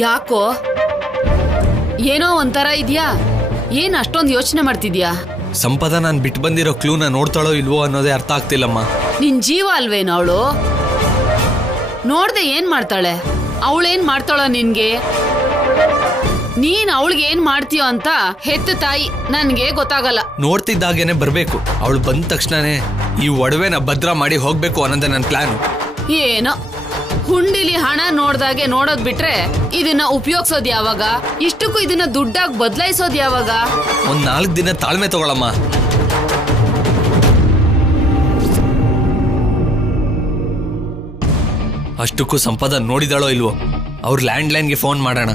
ಯಾಕೋ ಏನೋ ಒಂಥರ ಇದೆಯಾ? ಏನ್ ಅಷ್ಟೊಂದು ಯೋಚನೆ ಮಾಡ್ತಿದ್ಯಾ? ಸಂಪದ ನಾನು ಬಿಟ್ಟು ಬಂದಿರೋ ಕ್ಲೂನ ನೋಡ್ತಾಳೋ ಇಲ್ವೋ ಅನ್ನೋದೇ ಅರ್ಥ ಆಗ್ತಿಲ್ಲಮ್ಮ. ನಿನ್ ಜೀವ ಅಲ್ವೇನೋ ಅವಳು? ನೋಡ್ದೆ ಏನ್ ಮಾಡ್ತಾಳೆ? ಅವಳೇನ್ ಮಾಡ್ತಾಳೋ ನಿನ್ಗೆ? ನೀನ್ ಅವಳಿಗೆ ಏನ್ ಮಾಡ್ತೀಯೋ ಅಂತ ಹೆತ್ತ ತಾಯಿ ನನ್ಗೆ ಗೊತ್ತಾಗಲ್ಲ. ನೋಡ್ತಿದ್ದಾಗೇನೆ ಬರ್ಬೇಕು. ಅವಳು ಬಂದ ತಕ್ಷಣನೇ ಈ ಒಡವೆನ ಭದ್ರ ಮಾಡಿ ಹೋಗ್ಬೇಕು ಅನ್ನೋದೇ ನನ್ನ ಪ್ಲಾನ್. ಏನೋ ಹುಂಡಿಲಿ ಹಣ ನೋಡ್ದಾಗೆ ನೋಡೋದ್ ಬಿಟ್ರೆ ಇದನ್ನ ಉಪಯೋಗಿಸೋದ್ ಯಾವಾಗ? ಇಷ್ಟಕ್ಕೂ ಇದನ್ನ ದುಡ್ಡಾಗಿ ಬದಲಾಯಿಸೋದ್ ಯಾವಾಗ? ಒಂದ್ 4 ದಿನ ತಾಳ್ಮೆ ತಗೊಳಮ್ಮ. ಅಷ್ಟಕ್ಕೂ ಸಂಪದ ನೋಡಿದಾಳೋ ಇಲ್ವೋ? ಅವ್ರ ಲ್ಯಾಂಡ್ಲೈನ್ಗೆ ಫೋನ್ ಮಾಡೋಣ.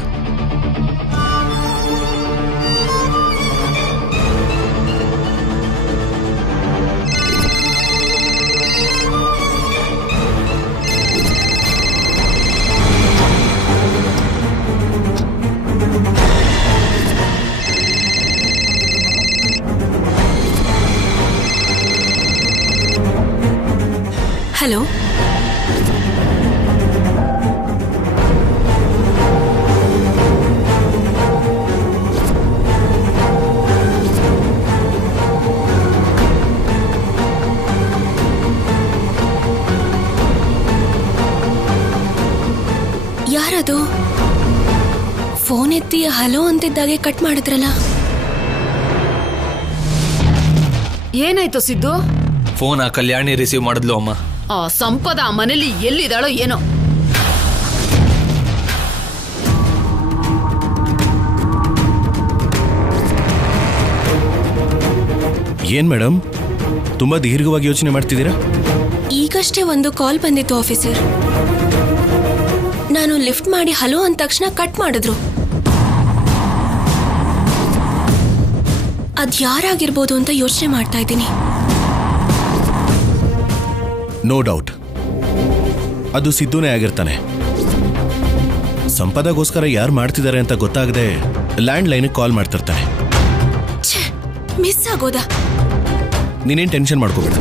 ಹಲೋ, ಯಾರದು? ಫೋನ್ ಎತ್ತಿ ಹಲೋ ಅಂತಿದ್ದಾಗೆ ಕಟ್ ಮಾಡಿದ್ರಲ್ಲ. ಏನಾಯ್ತು ಸಿದ್ದು? ಫೋನ್ ಆ ಕಲ್ಯಾಣಿ ರಿಸೀವ್ ಮಾಡಿದ್ಲು ಅಮ್ಮ. ಆ ಸಂಪದ ಆ ಮನೇಲಿ ಎಲ್ಲಿದ್ದಾಳೋ ಏನೋ. ಏನ್ ಮೇಡಮ್, ತುಂಬಾ ದೀರ್ಘವಾಗಿ ಯೋಚನೆ ಮಾಡ್ತಿದ್ದೀರಾ? ಈಗಷ್ಟೇ ಒಂದು ಕಾಲ್ ಬಂದಿತ್ತು ಆಫೀಸರ್. ನಾನು ಲಿಫ್ಟ್ ಮಾಡಿ ಹಲೋ ಅಂದ ತಕ್ಷಣ ಕಟ್ ಮಾಡಿದ್ರು. ಅದ್ಯಾರಾಗಿರ್ಬೋದು ಅಂತ ಯೋಚನೆ ಮಾಡ್ತಾ ಇದ್ದೀನಿ. ನೋ ಡೌಟ್ ಅದು ಸಿದ್ದುನೇ ಆಗಿರ್ತಾನೆ. ಸಂಪದಗೋಸ್ಕರ ಯಾರು ಮಾಡ್ತಿದ್ದಾರೆ ಅಂತ ಗೊತ್ತಾಗದೆ ಲ್ಯಾಂಡ್ ಲೈನ್ ಕಾಲ್ ಮಾಡ್ತಿರ್ತಾನೆ. ಮಿಸ್ ಆಗೋದಾ? ನೀನೇನ್ ಟೆನ್ಷನ್ ಮಾಡ್ಕೋಬೇಡ,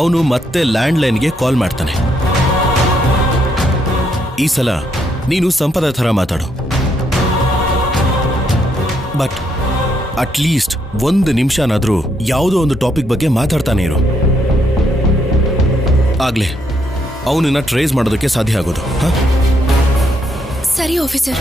ಅವನು ಮತ್ತೆ ಲ್ಯಾಂಡ್ ಲೈನ್ಗೆ ಕಾಲ್ ಮಾಡ್ತಾನೆ. ಈ ಸಲ ನೀನು ಸಂಪದ ಥರ ಮಾತಾಡು, ಬಟ್ ಅಟ್ಲೀಸ್ಟ್ 1 ನಿಮಿಷನಾದ್ರೂ ಯಾವುದೋ ಒಂದು ಟಾಪಿಕ್ ಬಗ್ಗೆ ಮಾತಾಡ್ತಾನೆ ಇರು. ಆಗ್ಲೇ ಅವನನ್ನ ಟ್ರೇಸ್ ಮಾಡೋದಕ್ಕೆ ಸಾಧ್ಯ ಆಗೋದು. ಸರಿ ಆಫೀಸರ್.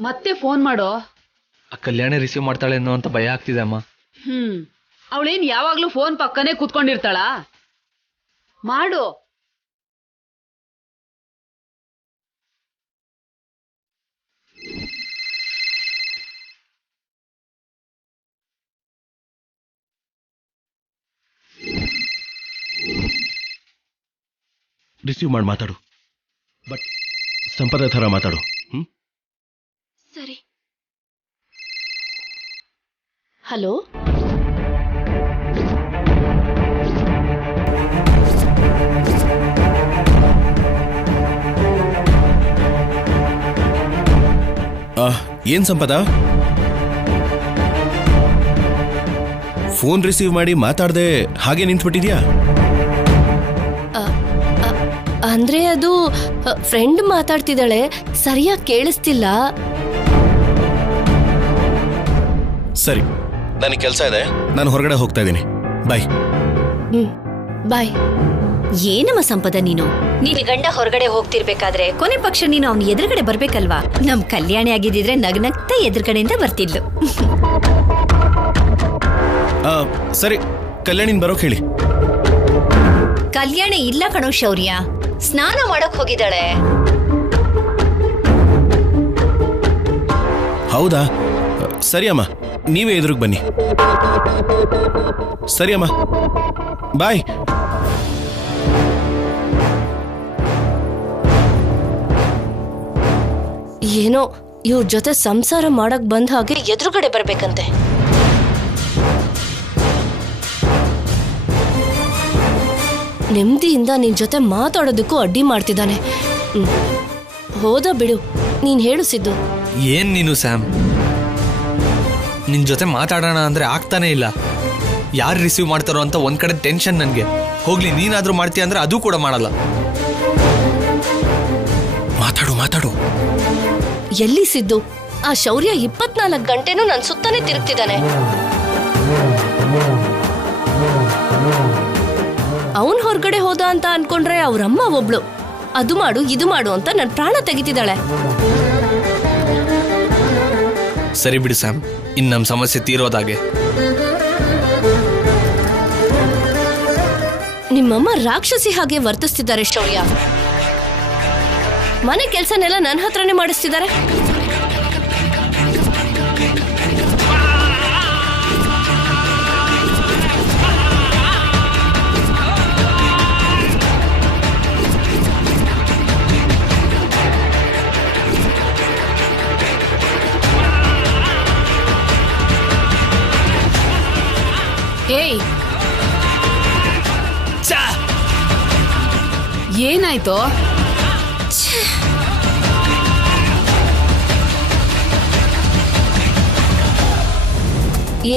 ಮತ್ತೆ ಫೋನ್ ಮಾಡೋ. ಆ ಕಲ್ಯಾಣಿ ರಿಸೀವ್ ಮಾಡ್ತಾಳೆ ಅನ್ನೋ ಅಂತ ಭಯ ಆಗ್ತಿದೆ ಅಮ್ಮ. ಅವಳೇನ್ ಯಾವಾಗ್ಲೂ ಫೋನ್ ಪಕ್ಕನೇ ಕೂತ್ಕೊಂಡಿರ್ತಾಳ? ಮಾಡು. ರಿಸೀವ್ ಮಾಡಿ ಮಾತಾಡು, ಬಟ್ ಸಂಪದ ಥರ ಮಾತಾಡು. ಸರಿ. ಹಲೋ, ಏನ್ ಸಂಪದ, ಫೋನ್ ರಿಸೀವ್ ಮಾಡಿ ಮಾತಾಡದೆ ಹಾಗೆ ನಿಂತ್ಬಿಟ್ಟಿದ್ಯಾ? ಅಂದ್ರೆ ಅದು ಫ್ರೆಂಡ್ ಮಾತಾಡ್ತಿದ್ದಾಳೆ, ಸರಿಯಾಗಿ ಕೇಳಿಸ್ತಿಲ್ಲ. ಸರಿ, ನನಗೆ ಕೆಲಸ ಇದೆ, ನಾನು ಹೊರಗಡೆ ಹೋಗ್ತಾ ಇದ್ದೀನಿ. ಬಾಯ್. ಬಾಯ್. ಏನಮ್ಮ ಸಂಪದ, ನೀನು ಗಂಡ ಹೊರಗಡೆ ಹೋಗ್ತಿರ್ಬೇಕಾದ್ರೆ ಕೊನೆ ಪಕ್ಷ ನೀನು ಅವನ ಎದುರುಗಡೆ ಬರ್ಬೇಕಲ್ವಾ? ನಮ್ ಕಲ್ಯಾಣಿ ಆಗಿದ್ದಿದ್ರೆ ನಗ್ನಗ್ತಾ ಎದುರುಗಡೆಯಿಂದ ಬರ್ತಿದ್ಲು. ಸರಿ, ಕಲ್ಯಾಣಿನ್ ಬರೋಕ್ ಹೇಳಿ. ಕಲ್ಯಾಣಿ ಇಲ್ಲ ಕಣೋ ಶೌರ್ಯ, ಸ್ನಾನ ಮಾಡಕ್ ಹೋಗಿದ್ದಾಳೆ. ಹೌದಾ? ಸರಿ ಅಮ್ಮ, ನೀವೇ ಎದುರಿಗೆ ಬನ್ನಿ. ಸರಿ ಅಮ್ಮ, ಬಾಯ್. ಏನೋ ಇವ್ರ ಜೊತೆ ಸಂಸಾರ ಮಾಡಕ್ ಬಂದ ಹಾಗೆ ಎದುರುಗಡೆ ಬರ್ಬೇಕಂತೆ. ನೆಮ್ಮದಿಯಿಂದ ನಿನ್ ಜೊತೆ ಮಾತಾಡೋದಕ್ಕೂ ಅಡ್ಡಿ ಮಾಡ್ತಿದ್ದಾನೆ. ಹೋದ ಬಿಡು, ನೀನ್ ಹೇಳು ಸಿದ್ದು. ಏನ್ ನೀನು ಸ್ಯಾಮ್, ನಿನ್ ಜೊತೆ ಮಾತಾಡೋಣ ಅಂದ್ರೆ ಆಗ್ತಾನೆ ಇಲ್ಲ. ಯಾರು ರಿಸೀವ್ ಮಾಡ್ತಾರೋ ಅಂತ ಒಂದ್ ಕಡೆ ಟೆನ್ಷನ್ ನನ್ಗೆ. ಹೋಗ್ಲಿ, ನೀನಾದ್ರೂ ಮಾಡ್ತೀಯ ಅಂದ್ರೆ ಅದು ಕೂಡ ಮಾಡಲ್ಲ. ಮಾತಾಡು ಮಾತಾಡು. ಎಲ್ಲಿ ಸಿದ್ದು? ಆ ಶೌರ್ಯ 24 ಗಂಟೆನೂ ನನ್ ಸುತ್ತಾನೆ ತಿರುಗ್ತಿದ್ದಾನೆ. ಅವನ್ ಹೊರಗಡೆ ಹೋದ ಅಂತ ಅನ್ಕೊಂಡ್ರೆ ಅವ್ರಮ್ಮ ಒಬ್ಳು ಅದು ಮಾಡು ಇದು ಮಾಡು ಅಂತ ನನ್ ಪ್ರಾಣ ತೆಗಿತಿದ್ದಾಳೆ. ಸರಿ ಬಿಡು ಸ್ಯಾಮ್, ಇನ್ ನಮ್ ಸಮಸ್ಯೆ ತೀರೋದಾಗೆ. ನಿಮ್ಮಮ್ಮ ರಾಕ್ಷಸಿ ಹಾಗೆ ವರ್ತಿಸ್ತಿದ್ದಾರೆ ಶೌರ್ಯ. ಮನೆ ಕೆಲ್ಸನೆಲ್ಲ ನನ್ನ ಹತ್ರನೇ ಮಾಡಿಸ್ತಿದ್ದಾರೆ. ಏಯ್, ಏನಾಯ್ತು?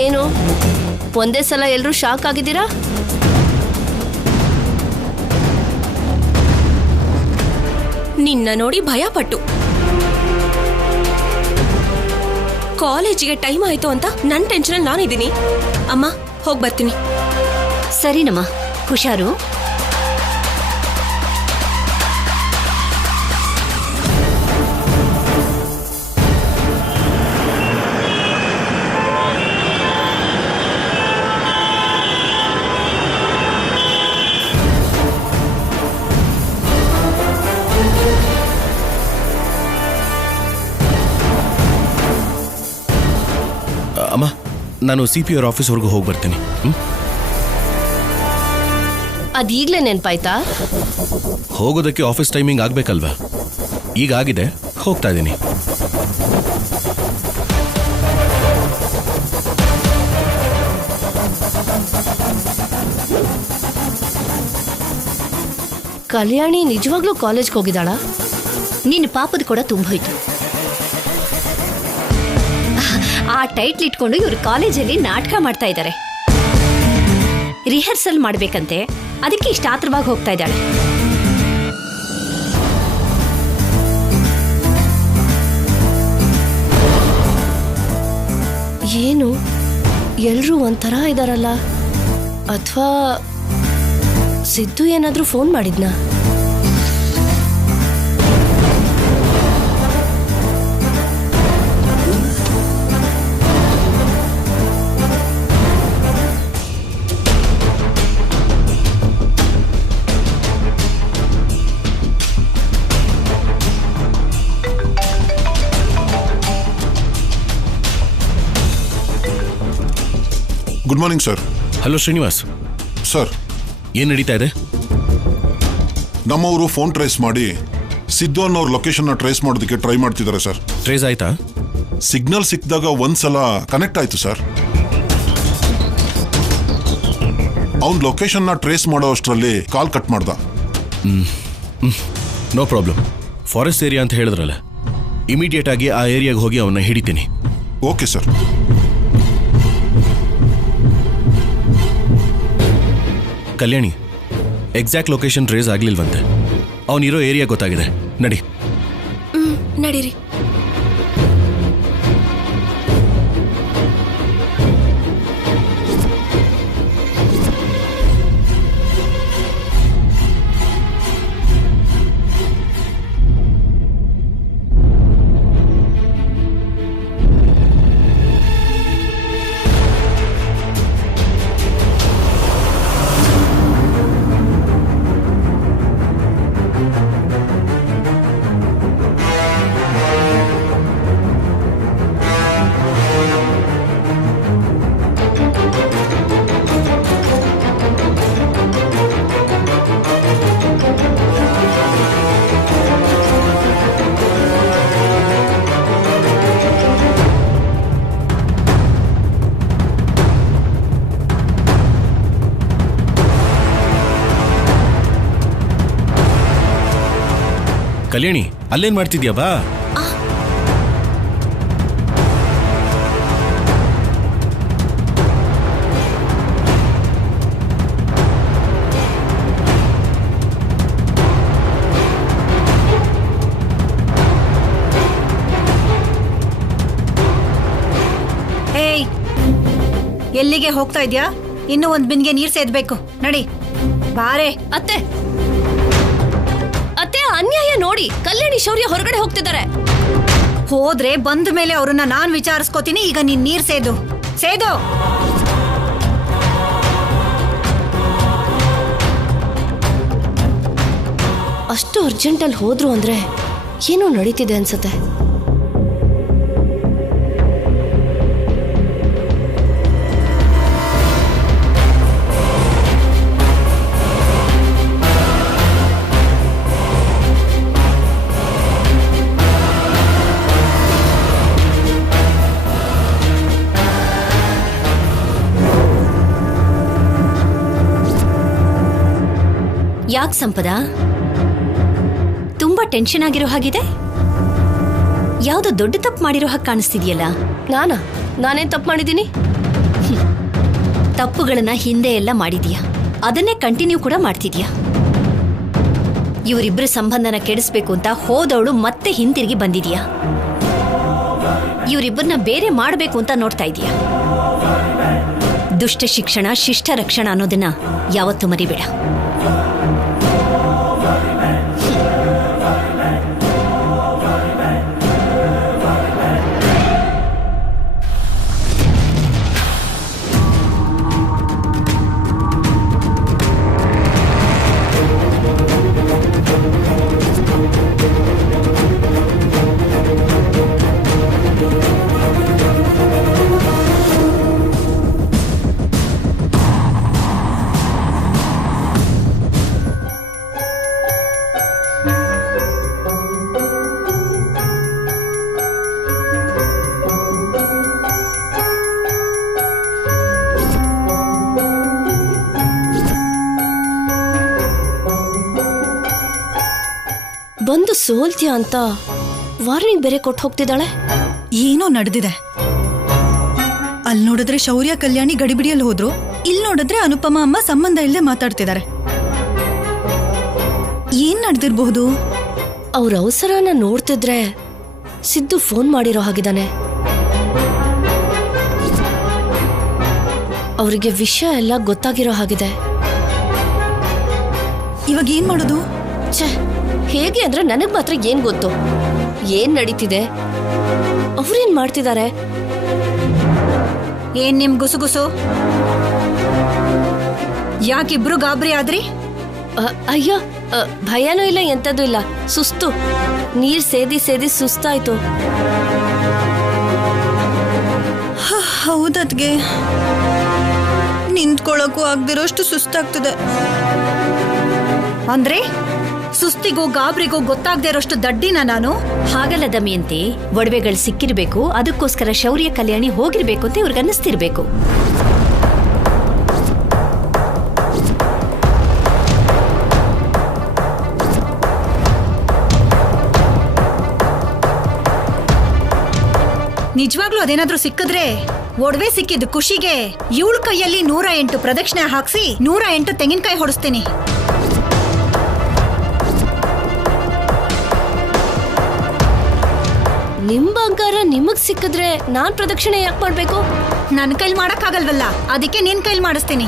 ಏನು ಒಂದೇ ಸಲ ಎಲ್ರೂ ಶಾಕ್ ಆಗಿದ್ದೀರಾ? ನಿನ್ನ ನೋಡಿ ಭಯ ಪಟ್ಟು ಕಾಲೇಜಿಗೆ ಟೈಮ್ ಆಯ್ತು ಅಂತ ನನ್ನ ಟೆನ್ಷನ್ ನಾನಿದ್ದೀನಿ. ಅಮ್ಮ ಹೋಗಿ ಬರ್ತೀನಿ. ಸರಿನಮ್ಮ, ಹುಷಾರು. ಅಮ್ಮ, ನಾನು CPR ಆಫೀಸ್ವರೆಗೂ ಹೋಗಿ ಬರ್ತೀನಿ. ಅದೀಗ್ಲೇ ನೆನ್ಪಾಯ್ತಾ? ಹೋಗೋದಕ್ಕೆ ಆಫೀಸ್ ಟೈಮಿಂಗ್ ಆಗ್ಬೇಕಲ್ವಾ? ಈಗ ಆಗಿದೆ, ಹೋಗ್ತಾ ಇದ್ದೀನಿ. ಕಲ್ಯಾಣಿ ನಿಜವಾಗ್ಲೂ ಕಾಲೇಜ್ಗೆ ಹೋಗಿದ್ದಾಳಾ? ನಿನ್ನ ಪಾಪದ ಕೂಡ ತುಂಬೋಯ್ತು. ಆ ಟೈಟ್ಲ್ ಇಟ್ಕೊಂಡು ಇವ್ರು ಕಾಲೇಜಲ್ಲಿ ನಾಟಕ ಮಾಡ್ತಾ ಇದ್ದಾರೆ. ರಿಹರ್ಸಲ್ ಮಾಡ್ಬೇಕಂತೆ, ಅದಕ್ಕೆ ಇಷ್ಟ ಆತ್ರವಾಗಿ ಹೋಗ್ತಾ ಇದ್ದಾಳೆ. ಏನು ಎಲ್ರೂ ಒಂಥರ ಇದಾರಲ್ಲ? ಅಥವಾ ಸಿದ್ದು ಏನಾದ್ರೂ ಫೋನ್ ಮಾಡಿದ್ನಾ? Good morning sir. Hello Srinivas. Sir, ಏನು ನಡೀತಾ ಇದೆ? ನಮ್ಮವರು ಫೋನ್ ಟ್ರೇಸ್ ಮಾಡಿ ಸಿದ್ದು ಅನ್ನೋರ್ ಲೊಕೇಶನ್ನ ಟ್ರೇಸ್ ಮಾಡೋದಕ್ಕೆ ಟ್ರೈ ಮಾಡ್ತಿದ್ದಾರೆ ಸರ್. ಟ್ರೇಸ್ ಆಯ್ತಾ? ಸಿಗ್ನಲ್ ಸಿಕ್ಕಿದಾಗ ಒಂದ್ಸಲ ಕನೆಕ್ಟ್ ಆಯ್ತು ಸರ್. ಅವ್ನ ಲೊಕೇಶನ್ನ ಟ್ರೇಸ್ ಮಾಡೋ ಅಷ್ಟರಲ್ಲಿ ಕಾಲ್ ಕಟ್ ಮಾಡ್ದ. No problem. ಫಾರೆಸ್ಟ್ ಏರಿಯಾ ಅಂತ ಹೇಳಿದ್ರಲ್ಲ, ಇಮಿಡಿಯೇಟ್ ಆಗಿ ಆ ಏರಿಯಾಗೆ ಹೋಗಿ ಅವನ್ನ ಹಿಡಿತೀನಿ. Okay sir. Kalyani, exact location trace ಆಗ್ಲಿಲ್ವಂತೆ. ಅವನಿರೋ ಏರಿಯಾ ಗೊತ್ತಾಗಿದೆ, ನಡಿ. ನಡೀರಿ. ಕಲ್ಯಾಣಿ ಅಲ್ಲೇನ್ ಮಾಡ್ತಿದ್ಯಾ ಬಾ. ಏಯ್, ಎಲ್ಲಿಗೆ ಹೋಗ್ತಾ ಇದ್ಯಾ? ಇನ್ನೂ ಒಂದ್ ಬಿನ್ಗೆ ನೀರ್ ಸೇದ್ಬೇಕು. ನಡಿ ಬಾರೆ. ಅತ್ತೆ ಅತ್ತೆ, ಅನ್ಯಾಯ ನೋಡಿ. ಕಲ್ಯಾಣಿ ಶೌರ್ಯ ಹೊರಗಡೆ ಹೋಗ್ತಿದ್ದಾರೆ. ಹೋದ್ರೆ ಬಂದ ಮೇಲೆ ಅವ್ರನ್ನ ನಾನ್ ವಿಚಾರಿಸ್ಕೋತೀನಿ. ಈಗ ನೀನ್ ನೀರ್ ಸೇದು. ಅಷ್ಟು ಅರ್ಜೆಂಟಲ್ಲಿ ಹೋದ್ರು ಅಂದ್ರೆ ಏನೋ ನಡೀತಿದೆ ಅನ್ಸುತ್ತೆ. ಯಾಕೆ ಸಂಪದ, ತುಂಬಾ ಟೆನ್ಷನ್ ಆಗಿರೋ ಹಾಗಿದೆ? ಯಾವ್ದೋ ದೊಡ್ಡ ತಪ್ಪು ಮಾಡಿರೋ ಹಾಗೆ ಕಾಣಿಸ್ತಿದ್ಯಲ್ಲ. ನಾನೇನ್ ತಪ್ಪು ಮಾಡಿದ್ದೀನಿ? ತಪ್ಪುಗಳನ್ನ ಹಿಂದೆ ಎಲ್ಲ ಮಾಡಿದ್ಯಾ, ಅದನ್ನೇ ಕಂಟಿನ್ಯೂ ಕೂಡ ಮಾಡ್ತಿದ್ಯಾ. ಇವರಿಬ್ಬರ ಸಂಬಂಧನ ಕೆಡಿಸ್ಬೇಕು ಅಂತ ಹೋದವಳು ಮತ್ತೆ ಹಿಂತಿರುಗಿ ಬಂದಿದ್ಯಾ. ಇವರಿಬ್ಬರನ್ನ ಬೇರೆ ಮಾಡಬೇಕು ಅಂತ ನೋಡ್ತಾ ಇದೀಯಾ. ದುಷ್ಟ ಶಿಕ್ಷಣ ಶಿಷ್ಟ ರಕ್ಷಣ ಅನ್ನೋದನ್ನ ಯಾವತ್ತೂ ಮರಿಬೇಡ. ಬಂದು ಸೋಲ್ತ್ಯಾ ಅಂತ ವಾರ್ನಿಂಗ್ ಬೇರೆ ಕೊಟ್ಟು ಹೋಗ್ತಿದ್ದಾಳೆ. ಏನೋ ನಡೆದಿದೆ. ಅಲ್ಲಿ ನೋಡಿದ್ರೆ ಶೌರ್ಯ ಕಲ್ಯಾಣಿ ಗಡಿಬಿಡಿಯಲ್ಲಿ ಹೋದ್ರು, ಇಲ್ಲಿ ನೋಡಿದ್ರೆ ಅನುಪಮ ಅಮ್ಮ ಸಂಬಂಧ ಇಲ್ಲದೆ ಮಾತಾಡ್ತಿದ್ದಾರೆ. ಏನ್ ನಡೆದಿರಬಹುದು? ಅವ್ರ ಅವಸರನ ನೋಡ್ತಿದ್ರೆ ಸಿದ್ದು ಫೋನ್ ಮಾಡಿರೋ ಹಾಗಿದ್ದಾನೆ. ಅವರಿಗೆ ವಿಷಯ ಎಲ್ಲ ಗೊತ್ತಾಗಿರೋ ಹಾಗಿದೆ. ಇವಾಗ ಏನ್ ಮಾಡೋದು? ಛೇ, ಹೇಗೆ ಅಂದ್ರೆ ನನಗ್ ಮಾತ್ರ ಏನ್ ಗೊತ್ತು? ಏನ್ ನಡೀತಿದೆ, ಅವ್ರೇನ್ ಮಾಡ್ತಿದ್ದಾರೆ? ಏನ್ ನಿಮ್ ಗುಸುಗುಸು? ಯಾಕಿಬ್ರು ಗಾಬರಿ ಆದ್ರಿ? ಅಯ್ಯೋ, ಭಯನೂ ಇಲ್ಲ, ಎಂತದೂ ಇಲ್ಲ. ಸುಸ್ತು, ನೀರ್ ಸೇದಿ ಸೇದಿ ಸುಸ್ತಾಯ್ತು. ಹೌದದ್ಗೆ, ನಿಂತ್ಕೊಳ್ಳೋಕ್ಕೂ ಆಗ್ದಿರೋಷ್ಟು ಸುಸ್ತಾಗ್ತದೆ. ಅಂದ್ರೆ ಸುಸ್ತಿಗೂ ಗಾಬರಿಗೂ ಗೊತ್ತಾಗದೇ ಇರೋಷ್ಟು ದಡ್ಡಿನ ನಾನು? ಹಾಗಲ್ಲ ದಮಯಂತಿ, ಒಡವೆಗಳು ಸಿಕ್ಕಿರ್ಬೇಕು, ಅದಕ್ಕೋಸ್ಕರ ಶೌರ್ಯ ಕಲ್ಯಾಣಿ ಹೋಗಿರ್ಬೇಕು ಅಂತ ಇವ್ರಿಗೆ ಅನ್ನಿಸ್ತಿರ್ಬೇಕು. ನಿಜವಾಗ್ಲೂ ಅದೇನಾದ್ರೂ ಸಿಕ್ಕಿದ್ರೆ, ಒಡವೆ ಸಿಕ್ಕಿದ್ದು ಖುಷಿಗೆ ಇವಳ ಕೈಯಲ್ಲಿ 108 ಪ್ರದಕ್ಷಿಣೆ ಹಾಕ್ಸಿ 108 ತೆಂಗಿನಕಾಯಿ ಹೊಡಿಸ್ತೀನಿ. ನಿಮ್ ಬಂಗಾರ ನಿಮಗ್ ಸಿಕ್ಕಿದ್ರೆ ನಾನ್ ಪ್ರದಕ್ಷಿಣೆ ಯಾಕೆ ಮಾಡ್ಬೇಕು? ನನ್ನ ಕೈಲಿ ಮಾಡಕ್ಕಾಗಲ್ವಲ್ಲ, ಅದಕ್ಕೆ ನಿನ್ ಕೈಲಿ ಮಾಡಿಸ್ತೀನಿ.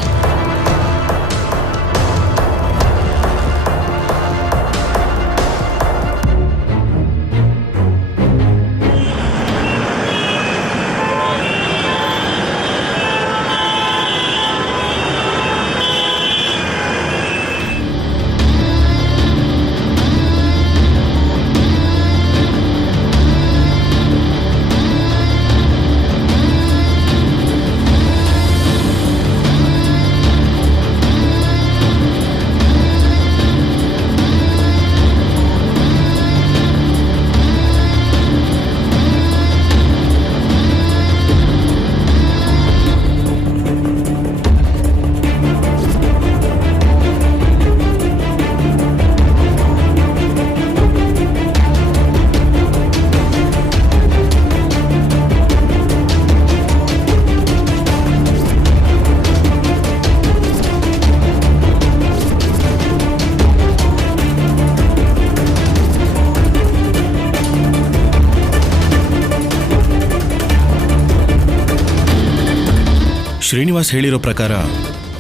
ಶ್ರೀನಿವಾಸ್ ಹೇಳಿರೋ ಪ್ರಕಾರ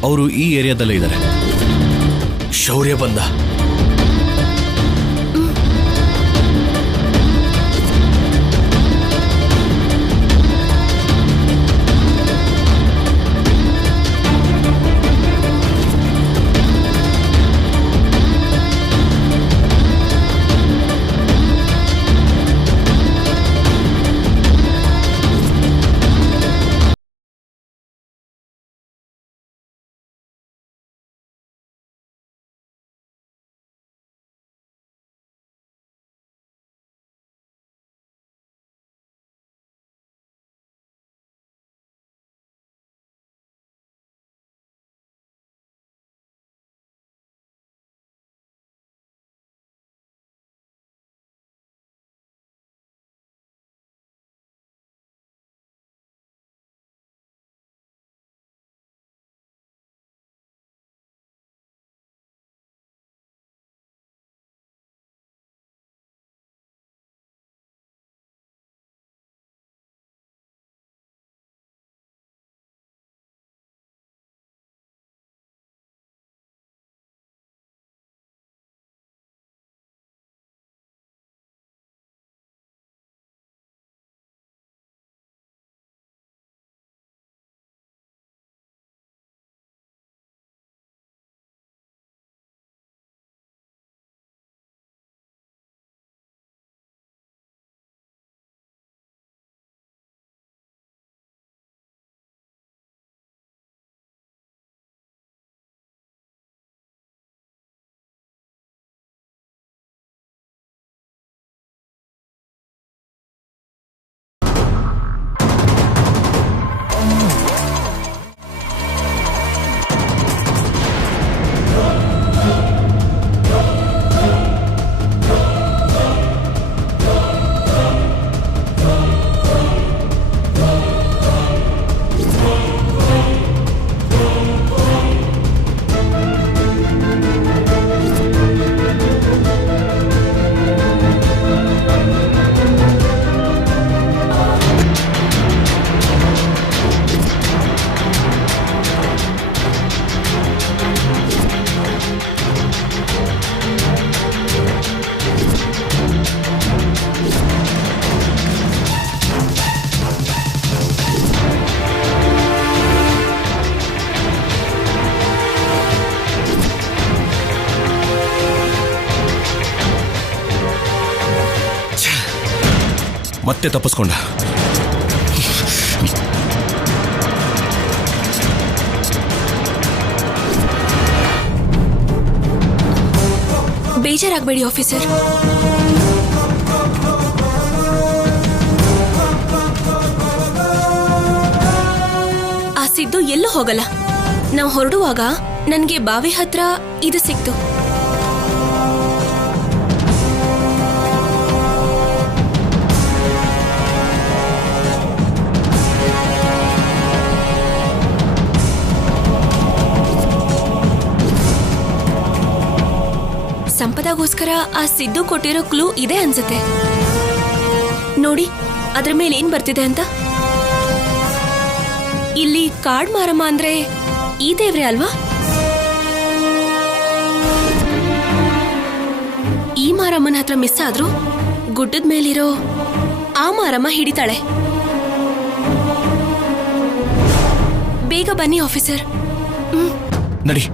ಅವರು ಈ ಏರಿಯಾದಲ್ಲೇ ಇದ್ದಾರೆ. ಶೌರ್ಯ ಬಂದ. ಮತ್ತೆ ತಪ್ಪಿಸ್ಕೊಂಡ. ಬೇಜಾರಾಗಬೇಡಿ ಆಫೀಸರ್. ಆ ಸಿದ್ದು ಎಲ್ಲೂ ಹೋಗಲ್ಲ. ನಾವು ಹೊರಡುವಾಗ ನನಗೆ ಬಾವಿ ಹತ್ರ ಇದು ಸಿಕ್ತು. ಸಂಪದಾಗೋಸ್ಕರ ಆ ಸಿದ್ದು ಕೊಟ್ಟಿರೋ ಕ್ಲೂ ಇದೆ ಅನ್ಸುತ್ತೆ. ನೋಡಿ ಅದ್ರ ಮೇಲೆ ಏನ್ ಬರ್ತಿದೆ ಅಂತ. ಇಲ್ಲಿ ಕಾಡ್ ಮಾರಮ್ಮ ಅಂದ್ರೆ ಈ ದೇವ್ರೆ ಅಲ್ವಾ? ಈ ಮಾರಮ್ಮನ ಹತ್ರ ಮಿಸ್ ಆದ್ರೂ ಗುಡ್ಡದ ಮೇಲಿರೋ ಆ ಮಾರಮ್ಮ ಹಿಡಿತಾಳೆ. ಬೇಗ ಬನ್ನಿ ಆಫೀಸರ್. ನಡಿ.